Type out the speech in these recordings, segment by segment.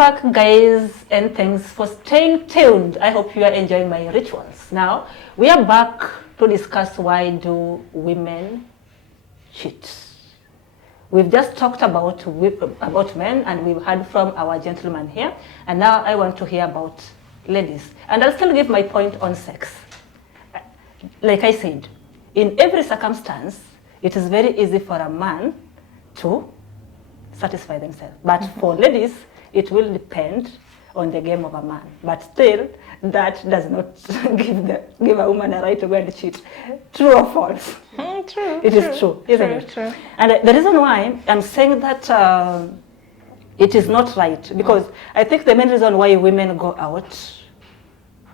back, guys and things, for staying tuned. I hope you are enjoying my rituals. Now, we are back to discuss why do women cheat. We've just talked about men, and we've heard from our gentleman here. And now I want to hear about ladies. And I'll still give my point on sex. Like I said, in every circumstance, it is very easy for a man to satisfy themselves. But for ladies, it will depend on the game of a man. But still, that does not give a woman a right to go and cheat. True or false? True. It is true, isn't it? True. And the reason why I'm saying that it is not right, because I think the main reason why women go out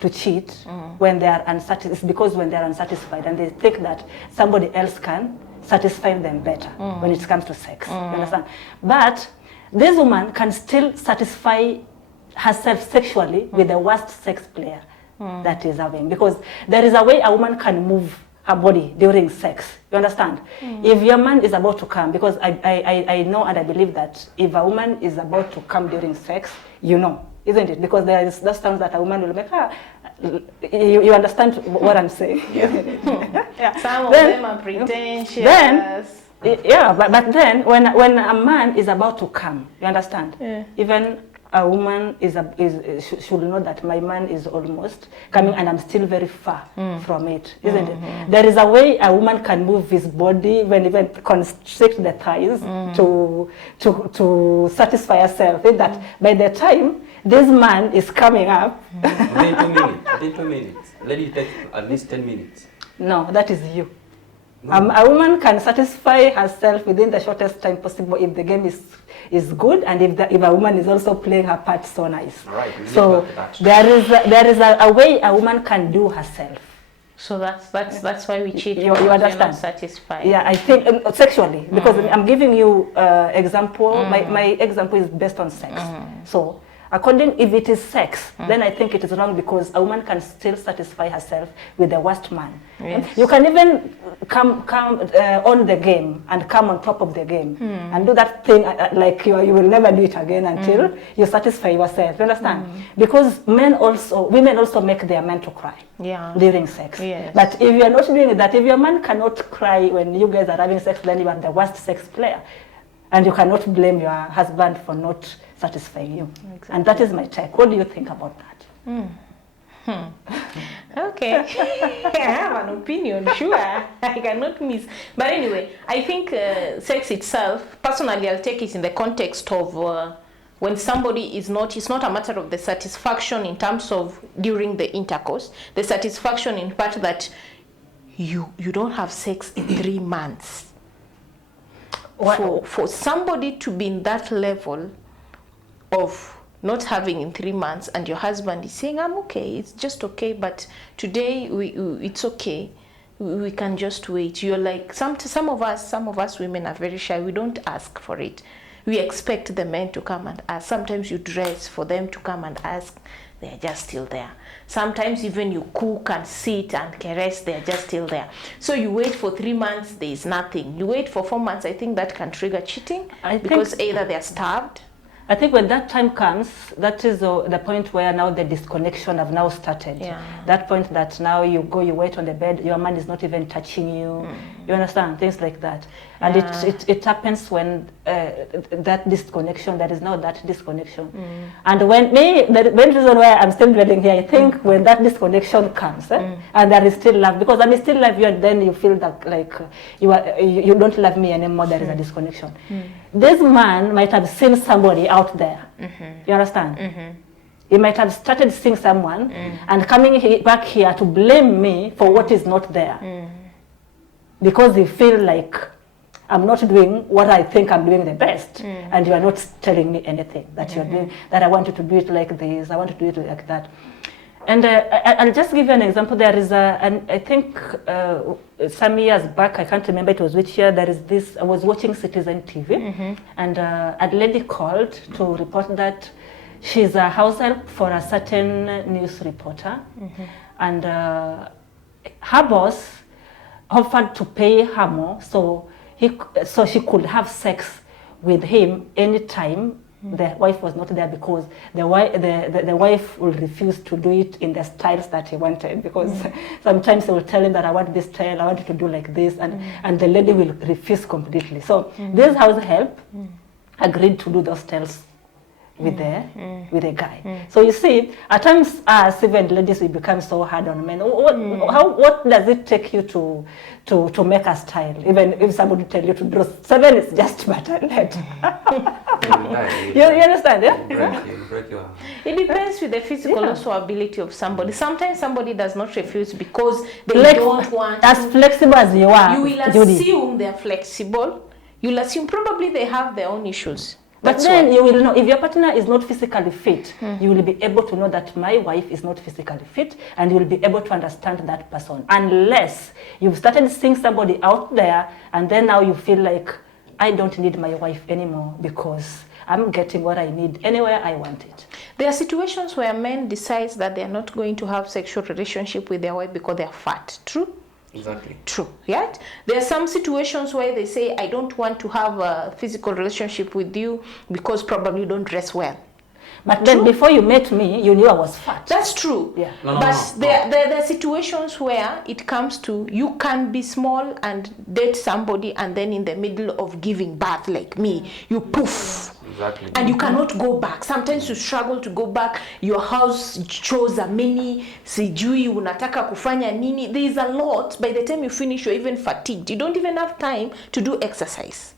to cheat when they are unsatisfied is because when they are unsatisfied and they think that somebody else can satisfy them better when it comes to sex. You understand? But this woman can still satisfy herself sexually with the worst sex player that is having, because there is a way a woman can move her body during sex. You understand? If your man is about to come, because I know and I believe that if a woman is about to come during sex, you know, isn't it? Because there is those times that a woman will make her. You understand what I'm saying? Yeah. Some of them are pretentious. But then when a man is about to come, you understand? Yeah. Even a woman should know that my man is almost coming and I'm still very far from it, isn't it? There is a way a woman can move his body, even constrict the thighs to satisfy herself. That by the time this man is coming up, within 2 minutes. Let it take at least 10 minutes. No, that is you. No. A woman can satisfy herself within the shortest time possible if the game is good, and if a woman is also playing her part so nice. Right. So there is a way a woman can do herself. So that's why we cheat. You understand? We're not satisfied. Yeah, I think sexually, because I'm giving you example. My example is based on sex. So if it is sex, then I think it is wrong, because a woman can still satisfy herself with the worst man. Yes. You can even come on the game and come on top of the game and do that thing like you will never do it again until you satisfy yourself. You understand? Because women also make their men to cry during sex. Yes. But if you are not doing that, if your man cannot cry when you guys are having sex, then you are the worst sex player. And you cannot blame your husband for not satisfying you. Exactly. And that is my take. What do you think about that? Okay. I have an opinion, sure. I cannot miss. But anyway, I think sex itself, personally, I'll take it in the context of when somebody is not, it's not a matter of the satisfaction in terms of during the intercourse, the satisfaction in part that you don't have sex in 3 months. For somebody to be in that level of not having in 3 months, and your husband is saying, I'm okay, it's just okay, but today it's okay, we can just wait. You're like, some of us women are very shy. We don't ask for it. We expect the men to come and ask. Sometimes you dress for them to come and ask. They're just still there. Sometimes even you cook and sit and caress, they're just still there. So you wait for 3 months, there is nothing. You wait for 4 months, I think that can trigger cheating, because either they're starved. I think when that time comes, that is the point where now the disconnection have now started. Yeah. That point that now you wait on the bed, your man is not even touching you. You understand? Things like that. And it happens when that disconnection, there is now that disconnection. And the main reason why I'm still dwelling here, I think when that disconnection comes, and there is still love, because I still love you, and then you feel that like you don't love me anymore, there is a disconnection. This man might have seen somebody out there. You understand? He might have started seeing someone and coming back here to blame me for what is not there. Because he feel like I'm not doing what I think I'm doing the best, and you are not telling me anything that you're doing, that I want you to do it like this, I want to do it like that. And I'll just give you an example. There is I think some years back, I can't remember it was which year, there is this, I was watching Citizen TV, and a lady called to report that she's a house help for a certain news reporter, and her boss offered to pay her more so she could have sex with him anytime the wife was not there because the wife will refuse to do it in the styles that he wanted, because sometimes he will tell him that I want this style, I want you to do like this, and the lady will refuse completely. So this house help agreed to do those styles with the guy. So you see, at times us even ladies, we become so hard on men. What does it take you to make a style? Even if somebody tell you to draw 7, it's just button head. You understand? Yeah. Break your It depends with the physical also ability of somebody. Sometimes somebody does not refuse because they Like, don't want as flexible as you are. You will Judy. assume they're flexible. You'll assume probably they have their own issues. But then you will know, if your partner is not physically fit, you will be able to know that my wife is not physically fit, and you will be able to understand that person. Unless you've started seeing somebody out there, and then now you feel like, I don't need my wife anymore because I'm getting what I need anywhere I want it. There are situations where men decide that they're not going to have sexual relationship with their wife because they're fat. True? Exactly. True. Yeah. There are some situations where they say, I don't want to have a physical relationship with you because probably you don't dress well. But then before you met me, you knew I was fat. That's true. Yeah. But there are situations where it comes to, you can be small and date somebody, and then in the middle of giving birth like me, you poof. Exactly. And you cannot go back. Sometimes you struggle to go back. Your house chores are many. Sijui unataka kufanya nini. There is a lot. By the time you finish, you're even fatigued. You don't even have time to do exercise.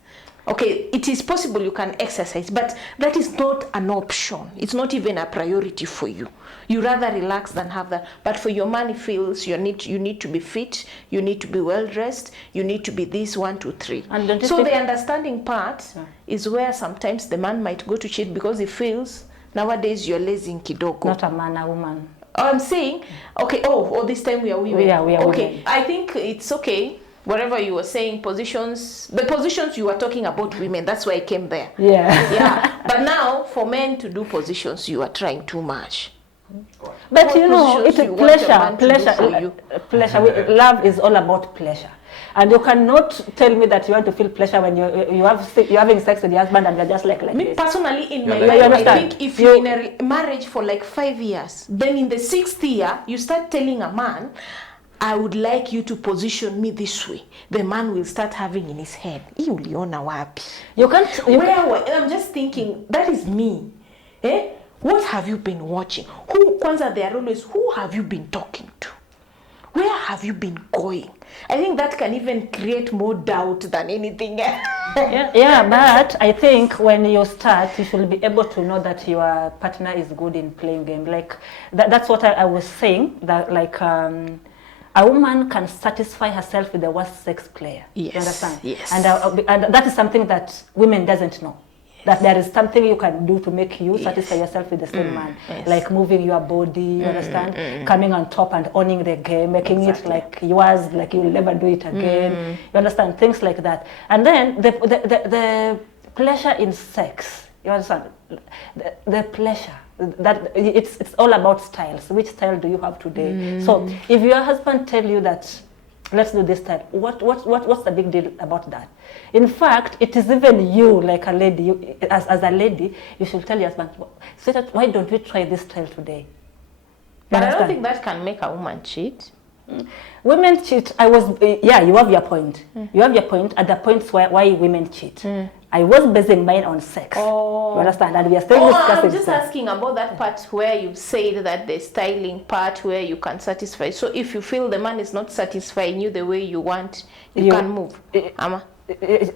Okay, it is possible you can exercise, but that is not an option. It's not even a priority for you. You rather relax than have that. But for your man, he feels you need to be fit, you need to be well dressed, you need to be this 1, 2, 3. And so the understanding part is where sometimes the man might go to cheat because he feels nowadays you're lazy kidogo. Not a man, a woman. I'm saying, okay, this time we are women. We are okay, women. I think it's okay. Whatever you were saying, the positions you were talking about women, that's why I came there. Yeah. Yeah. But now, for men to do positions, you are trying too much. But What you know, it's positions you want a man to do for pleasure. Love is all about pleasure. And you cannot tell me that you want to feel pleasure when you're having sex with your husband and you're just like Me this. personally, in my like, life, I think if you're in a marriage for like 5 years, then in the 6th year, you start telling a man, I would like you to position me this way. The man will start having in his head, uliona wapi. I'm just thinking, that is me. What have you been watching? Kwanza, they are always, who have you been talking to? Where have you been going? I think that can even create more doubt than anything else. Yeah, but I think when you start, you should be able to know that your partner is good in playing game. Like that's what I was saying. That like a woman can satisfy herself with the worst sex player. Yes. You understand? Yes. And that is something that women doesn't know. That there is something you can do to make you satisfy yourself with the same man. Yes. Like moving your body, you understand? Coming on top and owning the game, making it like yours, like you'll never do it again. You understand? Things like that. And then the pleasure in sex, you understand? The pleasure. That it's all about styles. Which style do you have today? So if your husband tell you that, let's do this style, what's the big deal about that? In fact, it is even you, like a lady, as a lady, you should tell your husband, sweetheart, why don't we try this style today? But I don't think that can make a woman cheat. Women cheat. You have your point. You have your point at the points why women cheat. I was basing mine on sex. Oh. You understand? And we are still discussing I'm just sex. asking about that part where you've said that the styling part where you can satisfy. So if you feel the man is not satisfying you the way you want, you can move. Ama?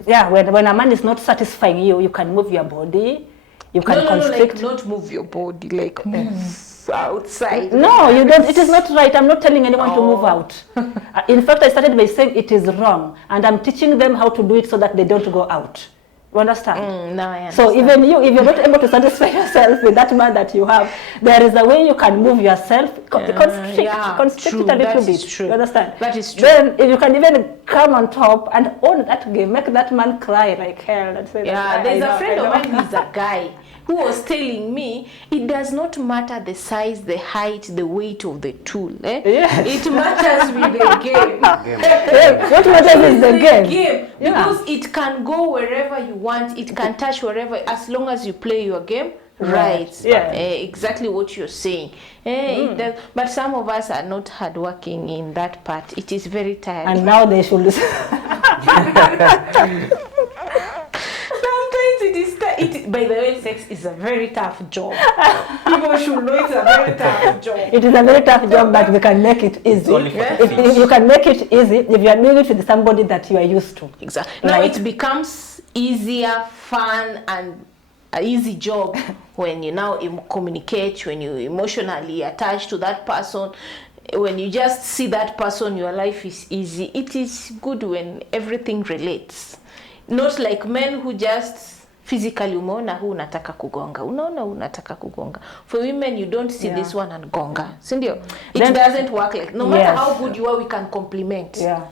Yeah, when a man is not satisfying you, you can move your body. You can constrict. Like not move your body, like move outside. No, you don't. It is not right. I'm not telling anyone to move out. In fact, I started by saying it is wrong, and I'm teaching them how to do it so that they don't go out. You understand? No, I understand. So even you, if you're not able to satisfy yourself with that man that you have, there is a way you can move yourself, constrict it a little bit. True. You understand? That is true. Then if you can even come on top and own that game, make that man cry like hell. And say there's a friend of mine who's a guy. who was telling me it does not matter the size, the height, the weight of the tool. Yes. It matters with the game. What matters is the game. Because it can go wherever you want, it can touch wherever, as long as you play your game right. Yeah. Exactly what you're saying. It does, but some of us are not hardworking in that part. It is very tiring. And now they should Sometimes it is by the way, sex is a very tough job. People should know it's a very tough job. It is a very tough job, but we can make it easy. only for If you can make it easy, if you are doing it with somebody that you are used to. Exactly. Now it becomes easier, fun, and an easy job when you now communicate, when you emotionally attach to that person. When you just see that person, your life is easy. It is good when everything relates. Not like men who just physically umeona huu unataka kugonga. Unaona unataka kugonga. For women, you don't see this one and gonga. Sindio? It doesn't work like, no matter how good you are, we can compliment. Yeah.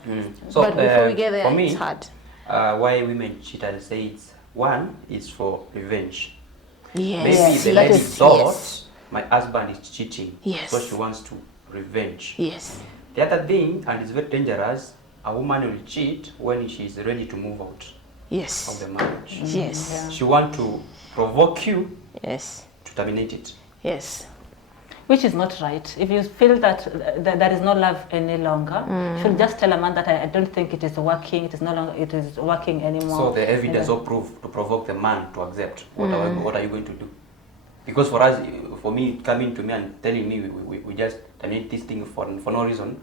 So, but before we get there, for me, it's hard. Why women cheat, I say it's one is for revenge. Yes. Maybe the lady thought my husband is cheating, so she wants to revenge. Yes. The other thing, and it's very dangerous, a woman will cheat when she is ready to move out of the marriage. Yes. She wants to provoke you to terminate it. Yes. Which is not right. If you feel that there is no love any longer, you should just tell a man that I don't think it is working, it is no longer, it is working anymore. So the evidence or proof to provoke the man to accept. What are you going to do? Because for us, for me, coming to me and telling me we just terminate this thing for no reason,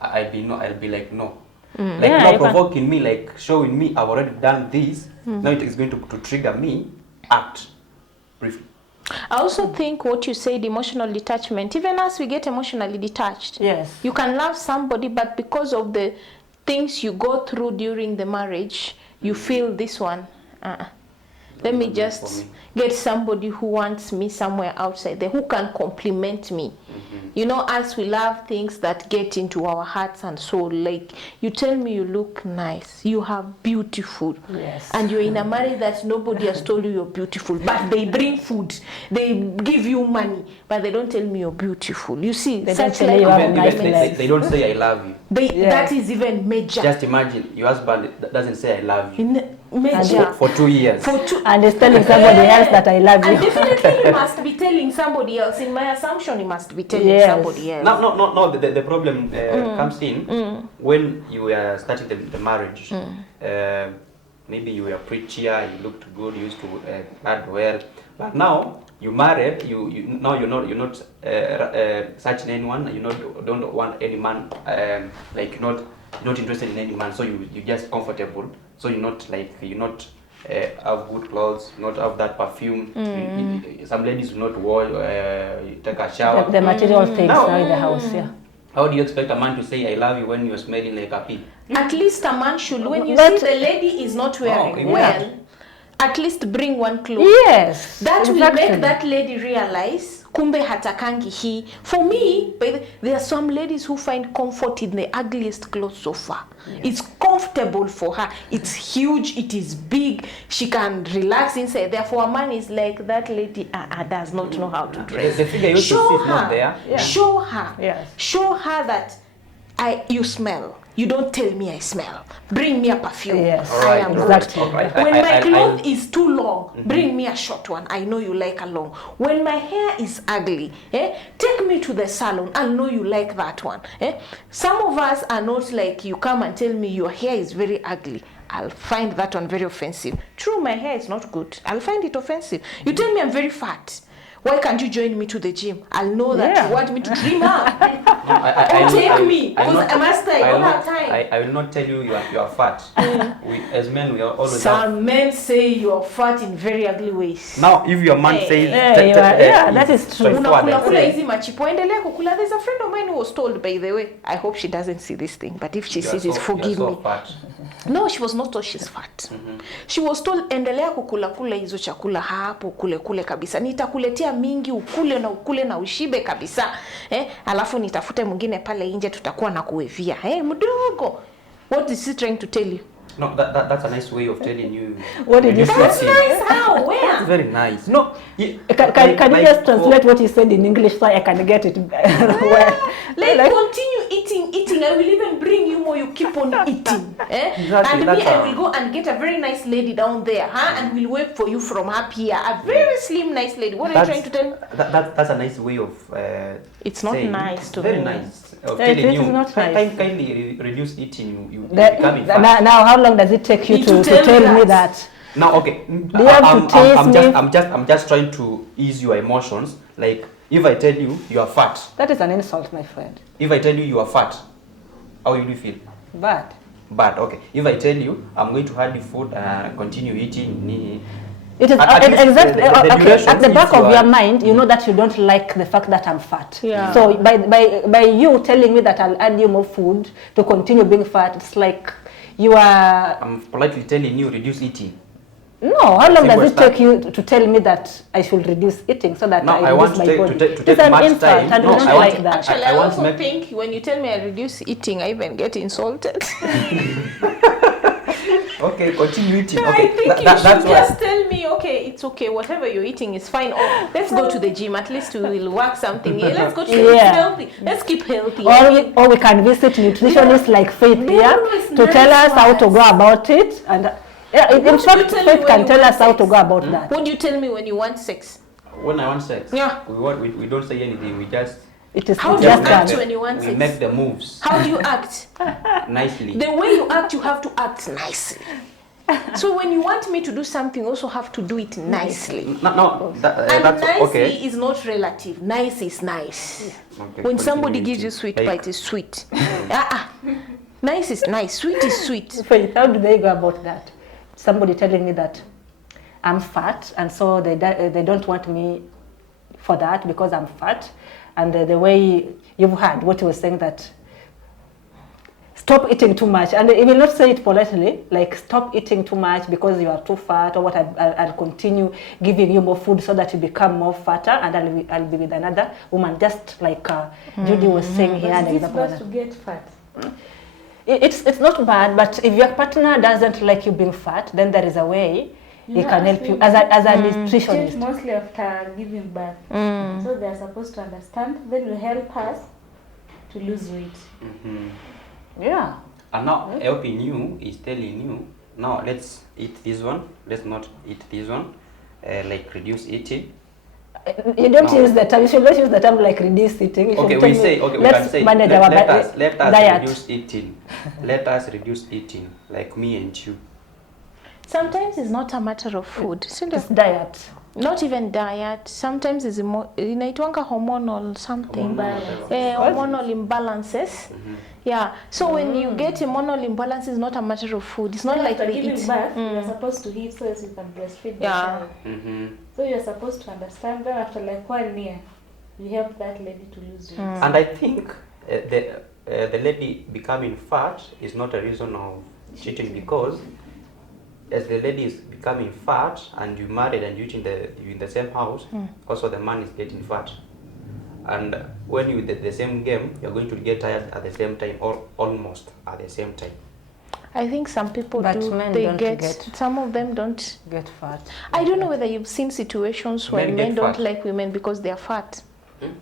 I'll be like no. Like not provoking me, like showing me I've already done this. Now it is going to trigger me. Act briefly. I also think what you said, emotional detachment, even as we get emotionally detached. Yes. You can love somebody, but because of the things you go through during the marriage, you feel this one. Let me just get somebody who wants me somewhere outside there, who can compliment me. You know, as we love things that get into our hearts and soul, like you tell me you look nice, you have beautiful, and you're in a marriage that nobody has told you you're beautiful, but they bring food, they give you money, but they don't tell me you're beautiful. You see, they such don't like they don't say I love you. That is even major. Just imagine your husband doesn't say I love you. Major. For 2 years. And he's telling somebody else that I love you. And definitely he must be telling somebody else. In my assumption, he must be telling somebody else. No. The problem comes in when you are starting the marriage. Maybe you were prettier, you looked good, you used to add well, but now you married. You're not searching anyone. You don't want any man. Like not interested in any man. So you're just comfortable. So you're not have good clothes, not have that perfume. Some ladies will not wash, take a shower. The material things now in the house, How do you expect a man to say I love you when you're smelling like a pig? At least a man should, when you see the lady is not wearing well, at least bring one cloth. Yes. That will make that lady realize, kumbe hatakangi hii. For me, there are some ladies who find comfort in the ugliest clothes so far. It's comfortable for her. It's huge. It is big. She can relax inside. Therefore, a man is like, that lady does not know how to dress. The figure you show her, not there. Show her. Yes. Show her that you smell. You don't tell me I smell. Bring me a perfume. Yes. I am exactly. Right. When my cloth is too long, bring me a short one. I know you like a long. When my hair is ugly, take me to the salon. I know you like that one. Some of us are not like, you come and tell me your hair is very ugly. I'll find that one very offensive. True, my hair is not good. I'll find it offensive. You tell me I'm very fat. Why can't you join me to the gym? I'll know that you want me to trim up. Or take me, because I don't have time. I will not tell you you are fat. As men, we are always. Some men say you are fat in very ugly ways. Now, if your man says, that is true. Unakula hizi machipo, endelea kukula. There's a friend of mine who was told, by the way, I hope she doesn't see this thing, but if she sees it, forgive me. No, she was not told she's fat. She was told, endelea kukula hizo chakula hapo, kule kabisa. Nitakuletea mingi, ukule na ushibe kabisa. Alafu nitafute mwingine pale nje, tutakuwa na kuevia. Mdogo. What is she trying to tell you? No, that's a nice way of telling you. What did you reduce say? eating. That's nice. How? It's Where? very nice. No, Can you just translate what you said in English so I can get it? Like continue eating. I will even bring you more. You keep on eating. Exactly, And that's me, I will go and get a very nice lady down there, and we'll wait for you from up here. A very slim, nice lady. What are you trying to tell me? That's a nice way of. It's not saying, nice it's to very me. nice of Yeah, telling it you. is not nice. Kindly reduce eating. You becoming fat. Now, how long does it take you Need to to tell me that? Now, okay. Do you have to taste me? I'm just trying to ease your emotions. Like, if I tell you you are fat, That is an insult, my friend. if I tell you are fat, how will you feel? Bad. But okay, if I tell you I'm going to have the food and continue eating, It is At least exactly the okay. duration At the back is of your- your mind, you know that you don't like the fact that I'm fat. Yeah. So by you telling me that I'll add you more food to continue being fat, it's like you are. I'm politely telling you reduce eating. No, how long Simple does as it that. take you to tell me that I should reduce eating so that No, I I want reduce to my take- body? to take It's an much insult, time. and No, we don't I want like to- that. Actually, I I want to also make- think when you tell me I reduce eating, I even get insulted. Okay, continue eating. No, Okay, I think you that's should why. just tell me, okay, it's okay, whatever you're eating is fine. Or let's go to the gym, at least we will work something. Yeah, let's go to the Yeah. it's healthy. Let's keep healthy. Or we can visit nutritionists like Faith They're here always to tell nice us how to ones. go about it. And in What do fact, you tell me Faith when can you tell want us how to sex? go about that. What do you tell me when you want sex? When I want sex, Yeah. we don't say anything. We just It is How it's do you just act done. when you want we sex? make the moves How do you act? nicely. The way you act, you have to act nicely. So when you want me to do something, you also have to do it nicely. No, And that's nicely okay. is not relative. Nice is nice. Okay, When continue somebody eating. gives you sweet Like, pie, it is sweet. Nice is nice. Sweet is sweet. Faith, how do they go about that? Somebody telling me that I'm fat, and so they don't want me for that because I'm fat. And the way you've heard what you were saying, that stop eating too much, and he will not say it politely, like stop eating too much because you are too fat, or what, I'll continue giving you more food so that you become more fatter, and I'll be with another woman, just like Judy was saying here. But an it's example of bad that. to get fat. It's not bad, but if your partner doesn't like you being fat, then there is a way he can help you as a Change nutritionist. mostly after giving birth. So they're supposed to understand. Then will help us to lose weight. mhm. Yeah. And now helping you is telling you, now let's eat this one. Let's not eat this one. Like reduce eating. You don't No. use the term. You should not use the term like reduce eating. You should Okay, tell we me, say, okay, we let's can say, manage our let us diet. reduce eating. Let us reduce eating, like me and you. Sometimes it's not a matter of food. It's diet. Not even diet. Sometimes it's inaitwanga hormonal something. Hormonal Hormonal imbalances. Yeah. So when you get hormonal imbalance, it's not a matter of food. It's not like after we giving eat. birth, you're supposed to eat so as you can breastfeed the Yeah. child. Mm-hmm. So you're supposed to understand. Then after like 1 year, you help that lady to lose weight. And I think the lady becoming fat is not a reason of cheating, because as the lady is becoming fat and you married and you in the same house, also the man is getting fat. And when you the same game, you're going to get tired at the same time, or almost at the same time. I think some people But do. men They don't get. Some of them don't. Get fat. I don't know whether you've seen situations where Men get men don't fat. like women because they are fat. Hmm?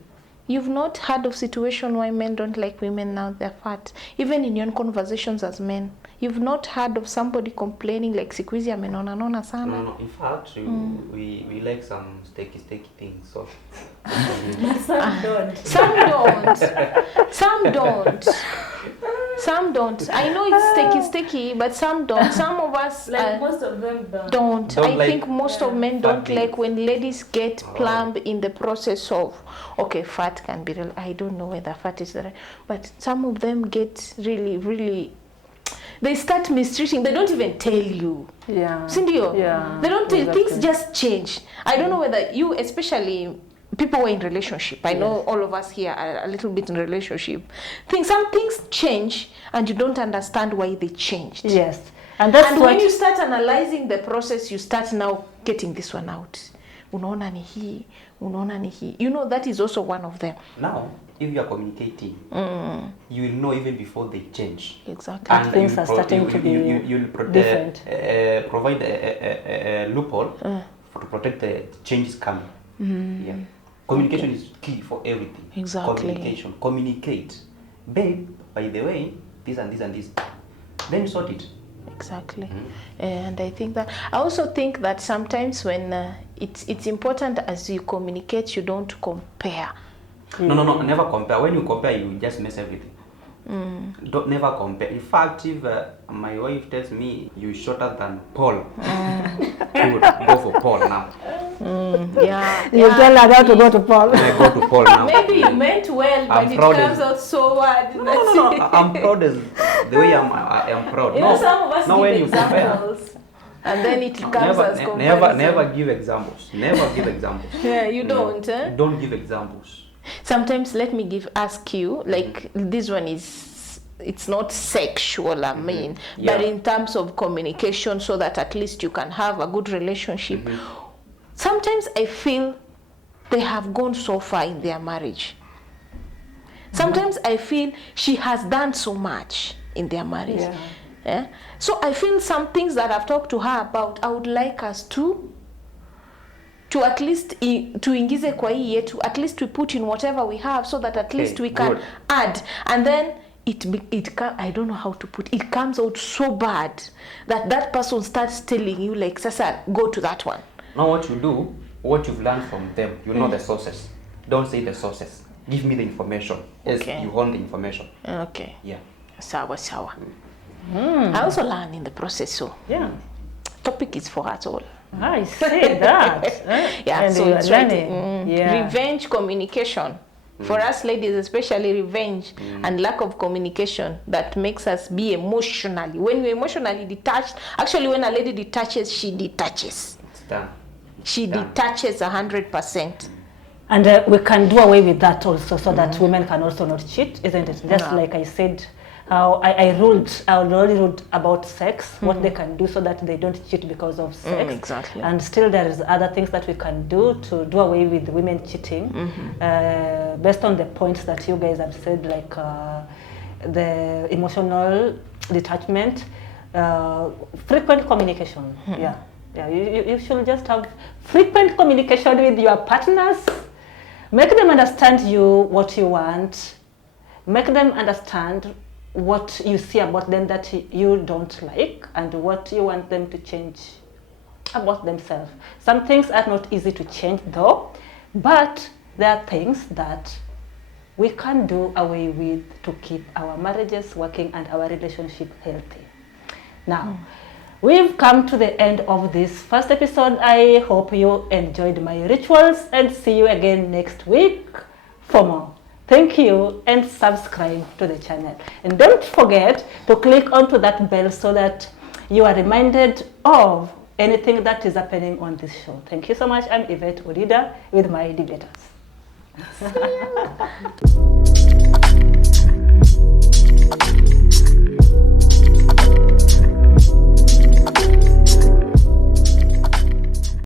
You've not heard of situation why men don't like women now they're fat. Even in your own conversations as men, you've not heard of somebody complaining like siku hizi amenona sana. No. In fact, we like some sticky things. So But some don't. Some don't. Some don't. Some don't. I know it's sticky, but some don't. Some of us Like most of them don't. don't. Don't I like think most of men fat don't things. like when ladies get plump in the process of, okay, fat can be real. I don't know whether fat is the right, but some of them get really, they start mistreating. They don't even tell you. Yeah. Sindio? Yeah. They don't tell, Exactly. things just change. I don't know whether you, especially people who are in relationship, I know all of us here are a little bit in relationship. Some things change and you don't understand why they changed. Yes. And that's And what when you start analyzing the process, you start now getting this one out. Unaona ni hii, unaona ni hii. You know, that is also one of them. Now, if you are communicating, you will know even before they change. Exactly. And Things you are starting to be you'll different. provide a loophole to protect the changes coming. Yeah. Communication is key for everything. Exactly. Communication. Communicate. Babe, by the way, this and this and this. Then sort it. Exactly. And I think that, I also think that sometimes when it's important as you communicate, you don't compare. No, never compare. When you compare, you just mess everything. Don't never compare. In fact, if my wife tells me you're shorter than Paul, good, go for Paul now. Yeah. You tell her how to go to Paul. I go to Paul now. Maybe you meant well, but I'm it proud comes as- out so bad. No. I'm proud as the way I am proud. You know, some of us no, when give you compare. examples, and then it comes as Never comparison. give examples. Never give examples. Yeah, you don't. Eh? Don't give examples. Sometimes let me ask you, like this one is, it's not sexual, I mean, Yeah. but in terms of communication, so that at least you can have a good relationship. Sometimes I feel they have gone so far in their marriage. Sometimes I feel she has done so much in their marriage. Yeah. Yeah? So I feel some things that I've talked to her about, I would like us to at least tuingize kwa hii yetu, at least we put in whatever we have, so that at least we can good. add, and then I don't know how to put it, comes out so bad that person starts telling you like, sasa go to that one. Now what you do, what you've learned from them, you know the sources. Don't say the sources. Give me the information. Yes, Okay. you own the information. Okay. Yeah. Sawa. I also learn in the process, so Yeah. topic is for us all. I see that. Yeah, And so you are it's learning. Yeah. Revenge communication. For us ladies, especially revenge and lack of communication that makes us be emotionally. When we're emotionally detached, actually when a lady detaches, she detaches. It's done. She Done. detaches 100%. And we can do away with that also, so that women can also not cheat, isn't it? Just Yeah. like I said, I already ruled about sex, what they can do so that they don't cheat because of sex. Exactly. And still there is other things that we can do to do away with women cheating, based on the points that you guys have said, like the emotional detachment, frequent communication. Yeah, you should just have frequent communication with your partners. Make them understand what you want. Make them understand what you see about them that you don't like, and what you want them to change about themselves. Some things are not easy to change though, but there are things that we can do away with to keep our marriages working and our relationship healthy. Now, we've come to the end of this first episode. I hope you enjoyed my rituals, and see you again next week for more. Thank you, and subscribe to the channel. And don't forget to click onto that bell so that you are reminded of anything that is happening on this show. Thank you so much. I'm Yvette Odida with my debaters. See you.